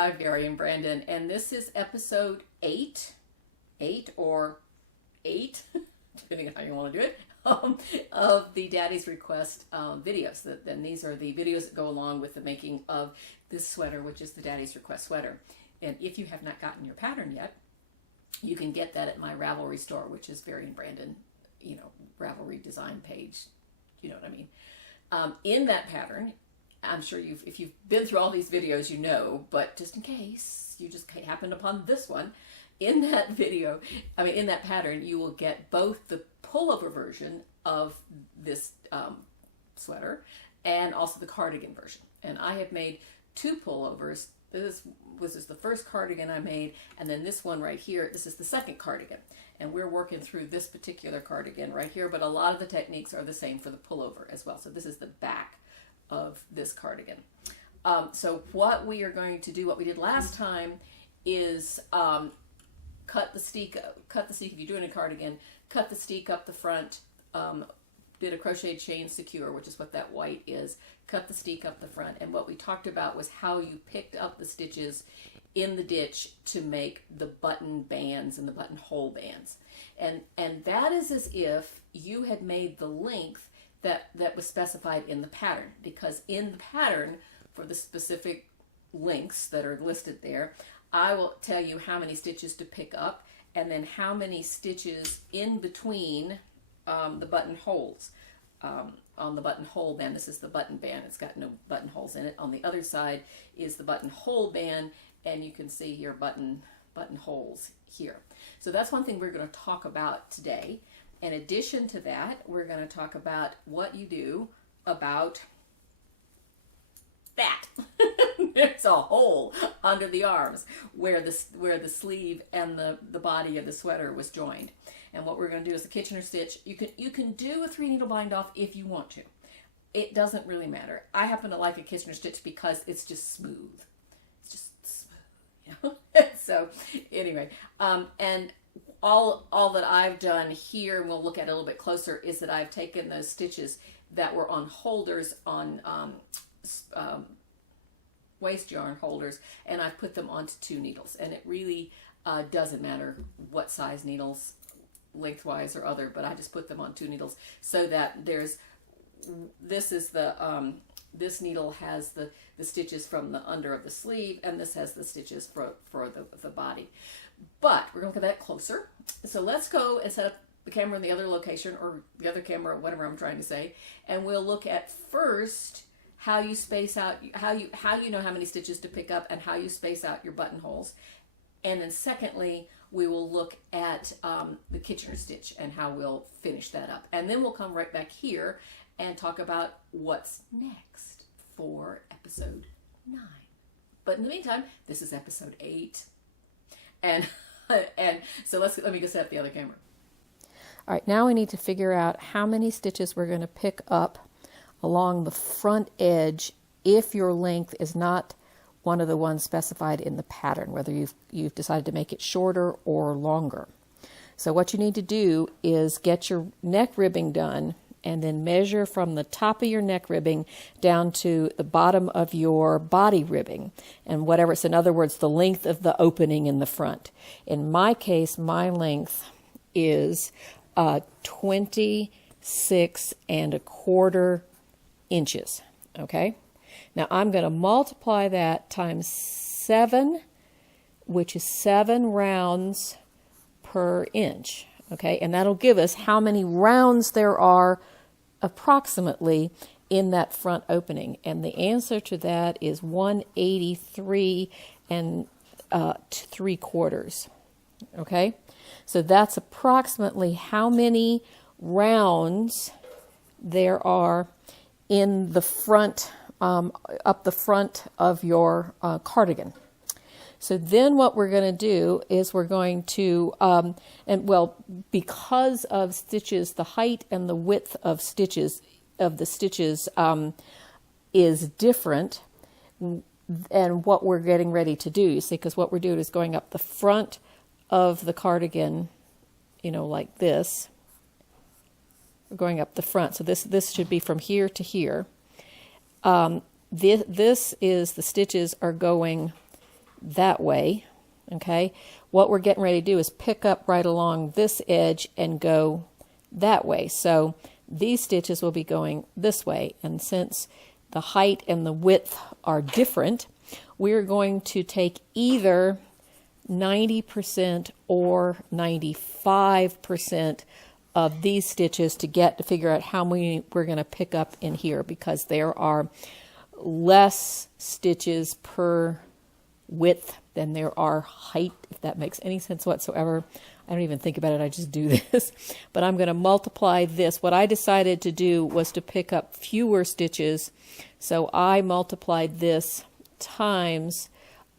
I'm Aerion Brandon, and this is episode 8 or 8, depending on how you want to do it, of the Daddy's Request videos. Then these are the videos that go along with the making of this sweater, which is the Daddy's Request sweater. And if you have not gotten your pattern yet, you can get that at my Ravelry store, which is Aerion Brandon, Ravelry design page. You know what I mean? In that pattern, I'm sure if you've been through all these videos, you know, but just in case you just happened upon this one, in that video, in that pattern, you will get both the pullover version of this sweater and also the cardigan version. And I have made 2 pullovers. This is the first cardigan I made, and then this one right here, this is the second cardigan. And we're working through this particular cardigan right here, but a lot of the techniques are the same for the pullover as well. So this is the back of this cardigan. So what we are going to do, what we did last time, is cut the steek if you're doing a cardigan, cut the steek up the front, did a crocheted chain secure, which is what that white is, cut the steek up the front. And what we talked about was how you picked up the stitches in the ditch to make the button bands and the buttonhole bands. And that is as if you had made the length that was specified in the pattern, because in the pattern for the specific lengths that are listed there, I will tell you how many stitches to pick up and then how many stitches in between the buttonholes. On the buttonhole band, this is the button band, it's got no buttonholes in it. On the other side is the buttonhole band, and you can see here buttonholes here. So that's one thing we're going to talk about today. In addition to that, we're going to talk about what you do about that. There's a hole under the arms where the sleeve and the body of the sweater was joined. And what we're going to do is the Kitchener stitch. You can do a 3 needle bind off if you want to. It doesn't really matter. I happen to like a Kitchener stitch because it's just smooth. It's just smooth, So anyway, and all that I've done here, and we'll look at it a little bit closer, is that I've taken those stitches that were on holders, on waist yarn holders, and I've put them onto 2 needles. And it really doesn't matter what size needles, lengthwise or other, but I just put them on 2 needles so that this needle has the stitches from the under of the sleeve, and this has the stitches for the body. But we're going to look at that closer. So let's go and set up the camera in the other location, or the other camera, whatever I'm trying to say, and we'll look at first how you space out, how you know how many stitches to pick up and how you space out your buttonholes. And then secondly, we will look at the Kitchener stitch and how we'll finish that up. And then we'll come right back here and talk about what's next for episode 9. But in the meantime, this is episode 8. And so let me go set up the other camera. All right, now we need to figure out how many stitches we're going to pick up along the front edge if your length is not one of the ones specified in the pattern, whether you've decided to make it shorter or longer. So what you need to do is get your neck ribbing done and then measure from the top of your neck ribbing down to the bottom of your body ribbing, and whatever it's, in other words, the length of the opening in the front. In my case, my length is 26¼ inches. Okay, now I'm going to multiply that times 7, which is 7 rounds per inch. Okay, and that'll give us how many rounds there are approximately in that front opening. And the answer to that is 183 3/4. Okay, so that's approximately how many rounds there are in the front, up the front of your cardigan. So then what we're going to do is we're going to, because of stitches, the height and the width of the stitches is different, and what we're getting ready to do, you see, because what we're doing is going up the front of the cardigan, like this. We're going up the front. So this should be from here to here. This is, the stitches are going that way. Okay, what we're getting ready to do is pick up right along this edge and go that way. So these stitches will be going this way, and since the height and the width are different, we're going to take either 90% or 95% of these stitches to figure out how many we're going to pick up in here, because there are less stitches per width than there are height, if that makes any sense whatsoever. I don't even think about it, I just do this. But I'm going to multiply this. What I decided to do was to pick up fewer stitches, so I multiplied this times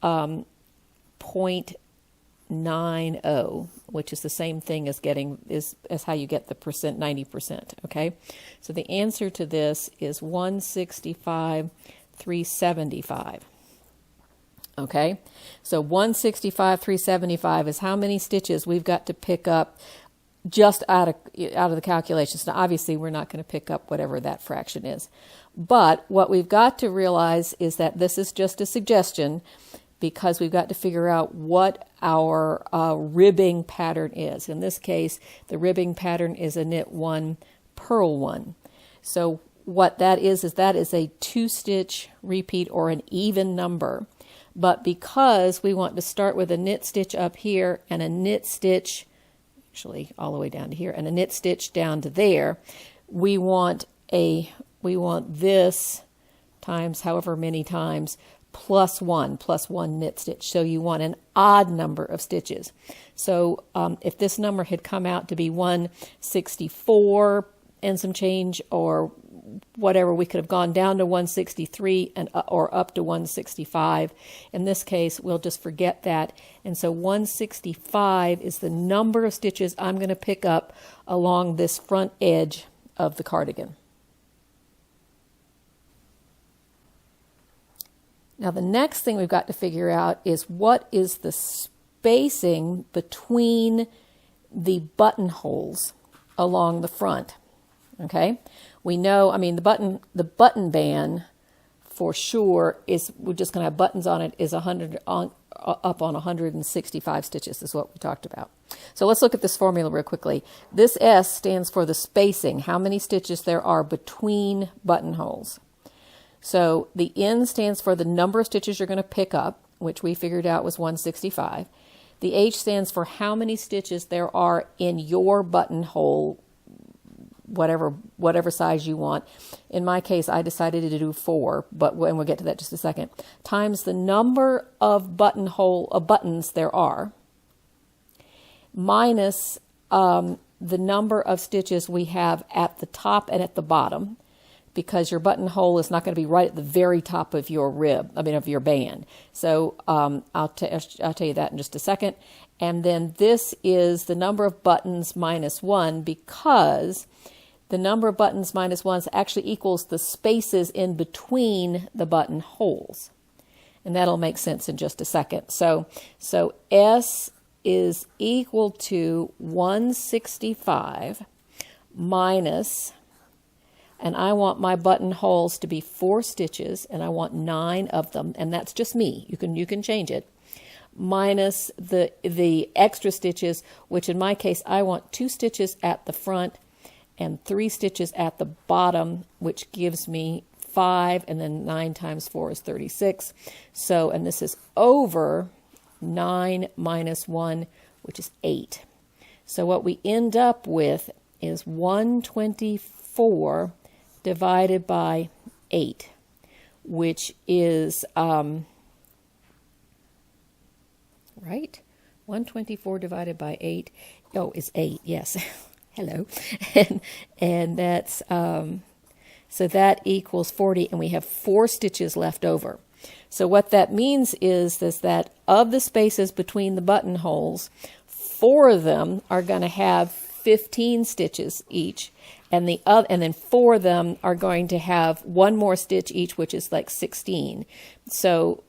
0.90, which is the same thing as as how you get the percent, 90%. Okay, so the answer to this is 165,375. Okay, so 165,375 is how many stitches we've got to pick up just out of the calculations. Now, obviously, we're not going to pick up whatever that fraction is. But what we've got to realize is that this is just a suggestion, because we've got to figure out what our ribbing pattern is. In this case, the ribbing pattern is a knit 1, purl 1. So what that is a 2-stitch repeat or an even number. But because we want to start with a knit stitch up here and a knit stitch, actually all the way down to here, and a knit stitch down to there, we want this times however many times plus one knit stitch. So you want an odd number of stitches. So if this number had come out to be 164 and some change, or whatever, we could have gone down to 163 or up to 165. In this case, we'll just forget that. And so 165 is the number of stitches I'm going to pick up along this front edge of the cardigan. Now the next thing we've got to figure out is what is the spacing between the buttonholes along the front. Okay, we know, I mean, the button band for sure is, we're just going to have buttons on it, is up on 165 stitches is what we talked about. So let's look at this formula real quickly. This S stands for the spacing, how many stitches there are between buttonholes. So the N stands for the number of stitches you're going to pick up, which we figured out was 165. The H stands for how many stitches there are in your buttonhole, whatever size you want. In my case, I decided to do 4, but we'll get to that in just a second, times the number of buttons there are, minus the number of stitches we have at the top and at the bottom, because your buttonhole is not going to be right at the very top of your of your band. So I'll tell you that in just a second. And then this is the number of buttons minus 1, because the number of buttons minus 1 actually equals the spaces in between the buttonholes. And that'll make sense in just a second. So S is equal to 165 minus, and I want my buttonholes to be 4 stitches, and I want 9 of them, and that's just me. You can change it. Minus the extra stitches, which in my case I want 2 stitches at the front and 3 stitches at the bottom, which gives me 5, and then 9 times 4 is 36. So, and this is over 9 minus 1, which is 8. So what we end up with is 124 divided by 8, which is, right? 124 divided by 8, is 8, yes. Hello. And that's, so that equals 40, and we have 4 stitches left over. So what that means is that of the spaces between the buttonholes, 4 of them are going to have 15 stitches each, and then 4 of them are going to have 1 more stitch each, which is like 16. So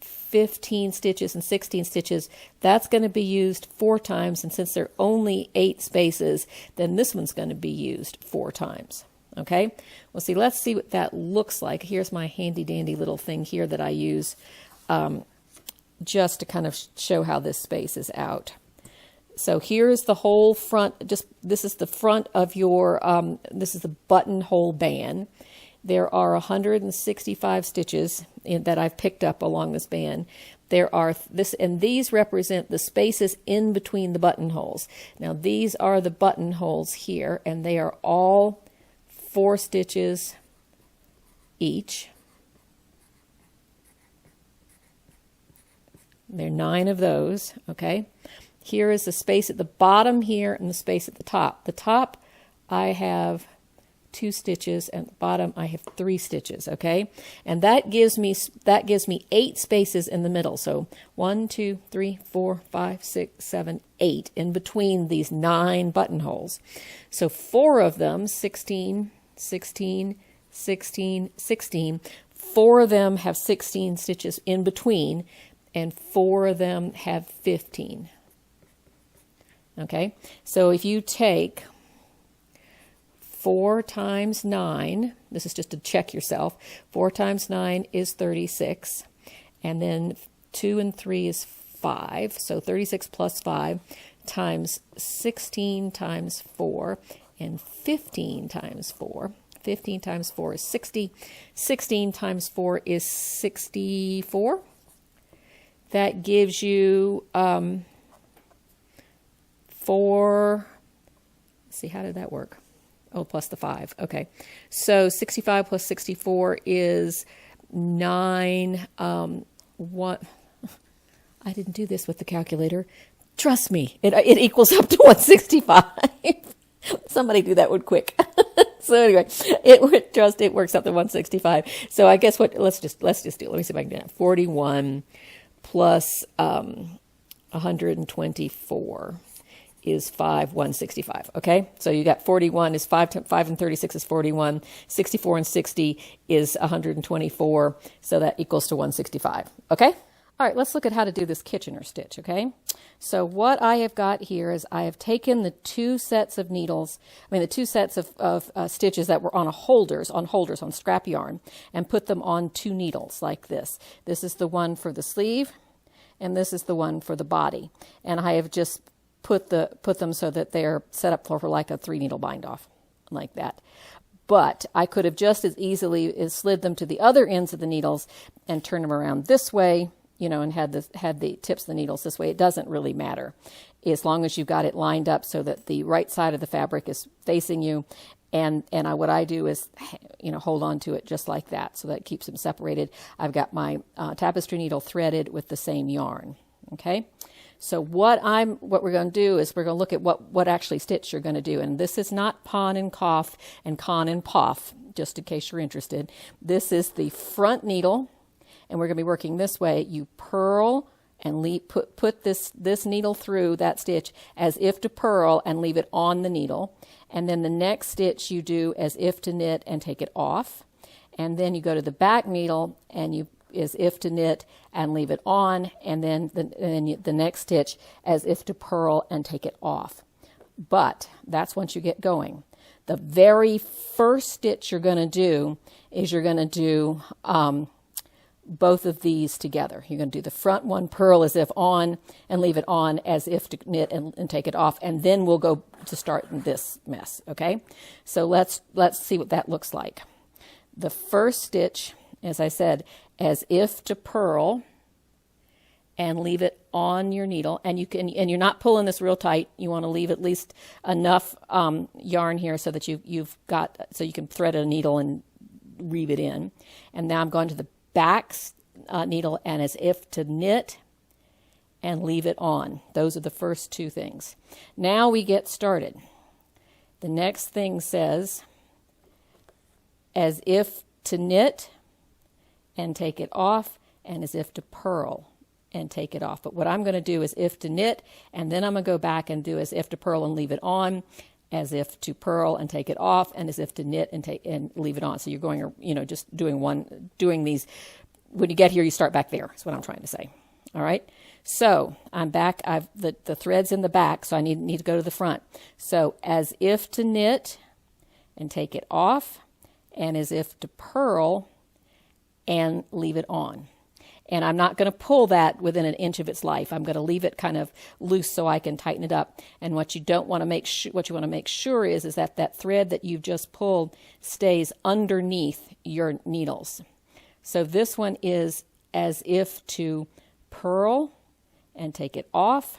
15 stitches and 16 stitches, that's going to be used 4 times, and since there are only 8 spaces, then this one's going to be used 4 times. Okay, well, let's see what that looks like. Here's my handy dandy little thing here that I use just to kind of show how this spaces out. So here is the whole front, this is the front of your, this is the buttonhole band. There are 165 stitches that I've picked up along this band. There are and these represent the spaces in between the buttonholes. Now these are the buttonholes here, and they are all 4 stitches each. There are 9 of those, okay? Here is the space at the bottom here and the space at the top. The top, I have 2 stitches, and at the bottom I have 3 stitches, okay? And that gives me 8 spaces in the middle. So 1, 2, 3, 4, 5, 6, 7, 8 in between these 9 buttonholes. So 4 of them, 16, 16, 16, 16, 4 of them have 16 stitches in between, and 4 of them have 15. Okay, so if you take 4 times 9, this is just to check yourself, 4 times 9 is 36, and then 2 and 3 is 5, so 36 plus 5 times 16 times 4, and 15 times 4. 15 times 4 is 60, 16 times 4 is 64. That gives you 4, let's see, how did that work? Oh, plus the 5. Okay. So 65 plus 64 is 9. What? I didn't do this with the calculator. Trust me, it equals up to 165. Somebody do that one quick. So anyway, it works up to 165. So I guess let's just do it. Let me see if I can do it. 41 plus 124. Is 165, okay? So you got 41 is 5 and 36 is 41, 64 and 60 is 124, so that equals to 165, okay? All right, let's look at how to do this Kitchener stitch, okay? So what I have got here is I have taken the 2 sets of needles, the 2 sets of stitches that were on holders on scrap yarn, and put them on 2 needles like this. This is the one for the sleeve, and this is the one for the body. And I have just put them so that they're set up for like a 3-needle bind off, like that. But I could have just as easily slid them to the other ends of the needles and turned them around this way, and had the tips of the needles this way. It doesn't really matter, as long as you've got it lined up so that the right side of the fabric is facing you. And what I do is, hold on to it just like that, so that keeps them separated. I've got my tapestry needle threaded with the same yarn. Okay. So what we're going to do is we're going to look at what actually stitch you're going to do. And this is not pon and cough and con and poff, just in case you're interested. This is the front needle, and we're going to be working this way. You purl and put this needle through that stitch as if to purl and leave it on the needle. And then the next stitch you do as if to knit and take it off. And then you go to the back needle and you as if to knit and leave it on, and then the next stitch as if to purl and take it off. But that's once you get going. The very first stitch you're going to do is you're going to do both of these together. You're going to do the front one, purl as if on, and leave it on as if to knit and take it off, and then we'll go to start this mess, okay? So let's see what that looks like. The first stitch, as I said, as if to purl and leave it on your needle, and you're not pulling this real tight. You want to leave at least enough yarn here so that you've got, so you can thread a needle and reeve it in. And now I'm going to the back needle and as if to knit and leave it on. Those are the first 2 things. Now we get started. The next thing says as if to knit and take it off, and as if to purl and take it off. But what I'm going to do is if to knit, and then I'm going to go back and do as if to purl and leave it on, as if to purl and take it off, and as if to knit and leave it on. So you're going, just doing these. When you get here, you start back there. That's what I'm trying to say. All right. So I'm back. I've the thread's in the back, so I need to go to the front. So as if to knit and take it off, and as if to purl and leave it on. And I'm not going to pull that within an inch of its life. I'm going to leave it kind of loose so I can tighten it up. And what you want to make sure is that that thread that you've just pulled stays underneath your needles. So this one is as if to purl and take it off,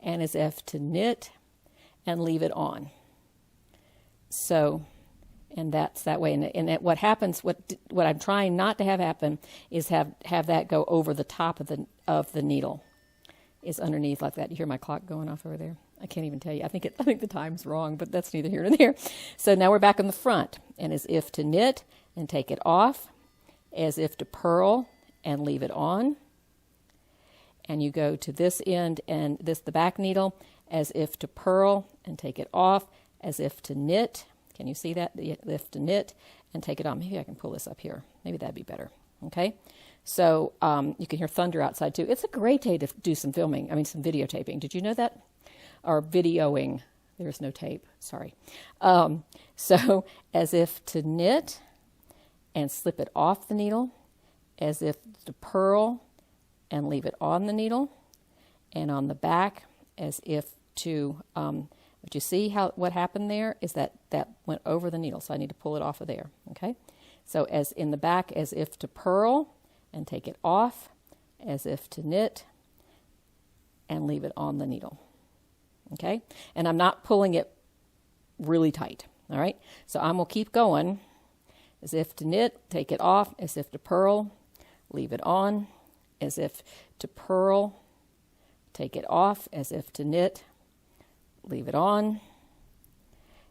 and as if to knit and leave it on. So, and that's that way. And what happens, what I'm trying not to have happen is have that go over the top of the needle, is underneath like that. You hear my clock going off over there? I can't even tell you. I think the time's wrong, but that's neither here nor there. So now we're back in the front, and as if to knit and take it off, as if to purl and leave it on. And you go to this end and the back needle, as if to purl and take it off, as if to knit. Can you see that? As if to knit and take it on. Maybe I can pull this up here. Maybe that'd be better. Okay. So you can hear thunder outside too. It's a great day to do some videotaping. Did you know that? Or videoing. There's no tape. Sorry. So as if to knit and slip it off the needle, as if to purl and leave it on the needle, and on the back as if to, but you see what happened there is that went over the needle, so I need to pull it off of there, okay? So as in the back, as if to purl and take it off, as if to knit and leave it on the needle, okay? And I'm not pulling it really tight, all right? So I'm going to keep going, as if to knit, take it off, as if to purl, leave it on, as if to purl, take it off, as if to knit, leave it on,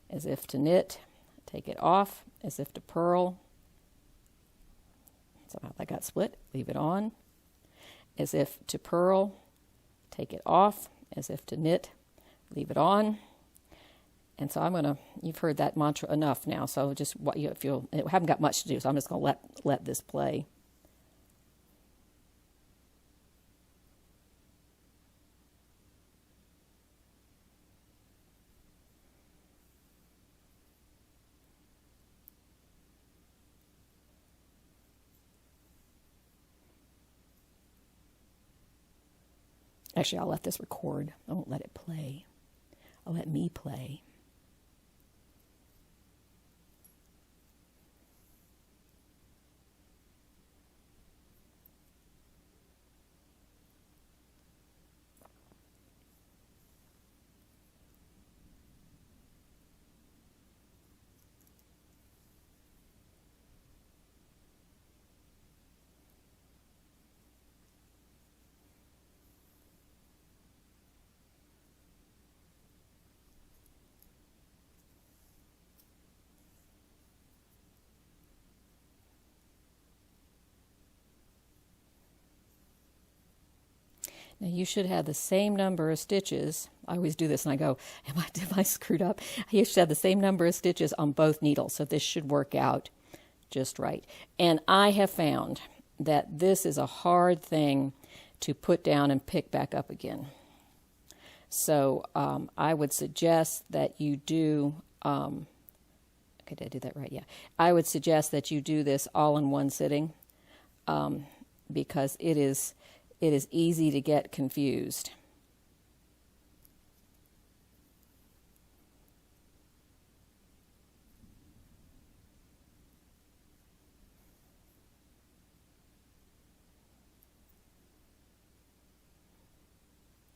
as if to knit, take it off, as if to purl, somehow that got split, leave it on, as if to purl, take it off, as if to knit, leave it on. And so you've heard that mantra enough now, so just if you haven't got much to do, so I'm just going to let this play. Actually, I'll let this record. I won't let it play. I'll let me play. Now you should have the same number of stitches. I always do this and I go, am I screwed up? You should have the same number of stitches on both needles, so this should work out just right. And I have found that this is a hard thing to put down and pick back up again. So I would suggest that you do, okay, did I do that right? Yeah. I would suggest that you do this all in one sitting because it is easy to get confused.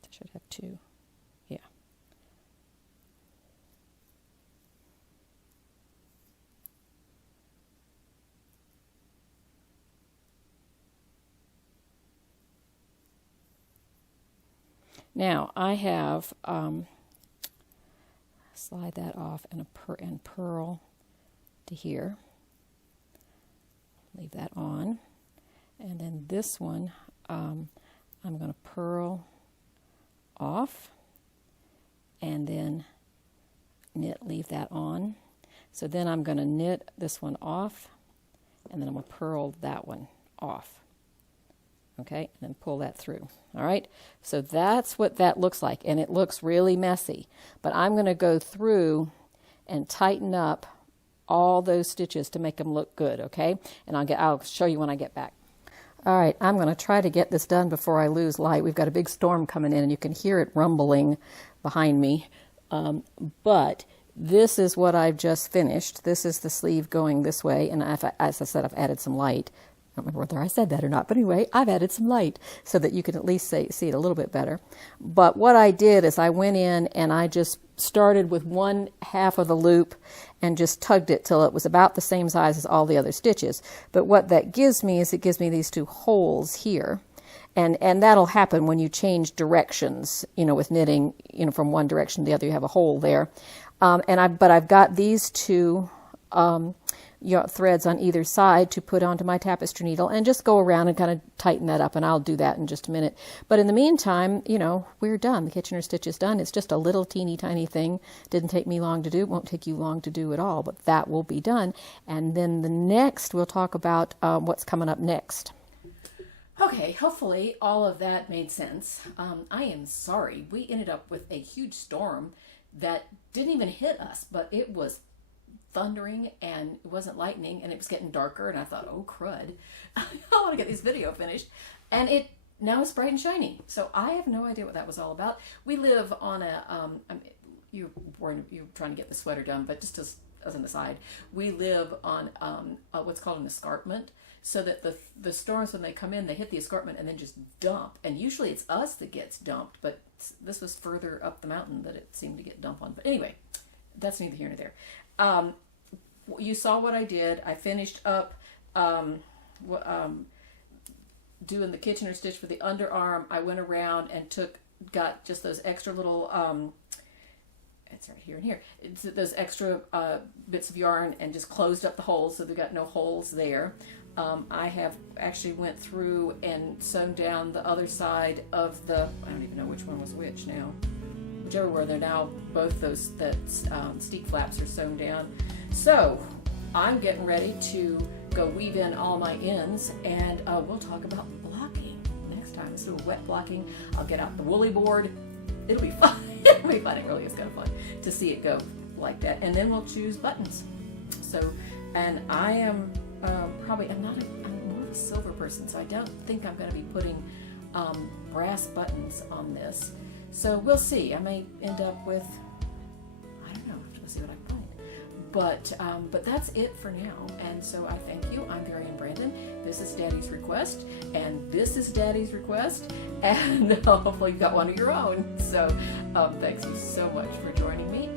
I should have two. Yeah. Now I have slide that off and purl to here. Leave that on, and then this one I'm going to purl off, and then knit. Leave that on. So then I'm going to knit this one off, and then I'm going to purl that one off. Okay, and then pull that through. All right, so that's what that looks like, and it looks really messy. But I'm going to go through and tighten up all those stitches to make them look good. Okay, and I'll show you when I get back. All right, I'm going to try to get this done before I lose light. We've got a big storm coming in, and you can hear it rumbling behind me. But this is what I've just finished. This is the sleeve going this way, and as I said, I've added some light. I don't remember whether I said that or not, but anyway, I've added some light so that you can at least see it a little bit better. But what I did is I went in and I just started with one half of the loop and just tugged it till it was about the same size as all the other stitches. But what that gives me is it gives me these two holes here. And that'll happen when you change directions, with knitting, from one direction to the other, you have a hole there. But I've got these two threads on either side to put onto my tapestry needle and just go around and kind of tighten that up, and I'll do that in just a minute. But in the meantime, we're done. The Kitchener stitch is done. It's just a little teeny tiny thing. Didn't take me long to do. It won't take you long to do at all, but that will be done. And then the next, we'll talk about what's coming up next. Okay, hopefully all of that made sense. I am sorry. We ended up with a huge storm that didn't even hit us, but it was thundering and it wasn't lightning and it was getting darker, and I thought, oh crud, I want to get this video finished, and now it's bright and shiny. So I have no idea what that was all about. We live on a you're trying to get the sweater done, but just as an aside, we live on what's called an escarpment, so that the storms, when they come in, they hit the escarpment and then just dump, and usually it's us that gets dumped, but this was further up the mountain that it seemed to get dumped on. But anyway, that's neither here nor there. You saw what I did. I finished up doing the Kitchener stitch for the underarm. I went around and got just those extra little, it's right here and here, it's those extra bits of yarn and just closed up the holes so they've got no holes there. I have actually went through and sewn down the other side of I don't even know which one was which now. Whichever were there now, both those steek flaps are sewn down. So I'm getting ready to go weave in all my ends, and we'll talk about blocking next time. This little wet blocking. I'll get out the woolly board. It'll be fun. It'll be fun. It really is kind of fun to see it go like that. And then we'll choose buttons. So, and I am I'm more of a silver person, so I don't think I'm going to be putting brass buttons on this. So we'll see. I may end up with, I don't know, I have to go see what I can find. But that's it for now. And so I thank you. I'm Aerion Brandon. This is Daddy's Request, and this is Daddy's Request, and hopefully you've got one of your own. So thanks you so much for joining me.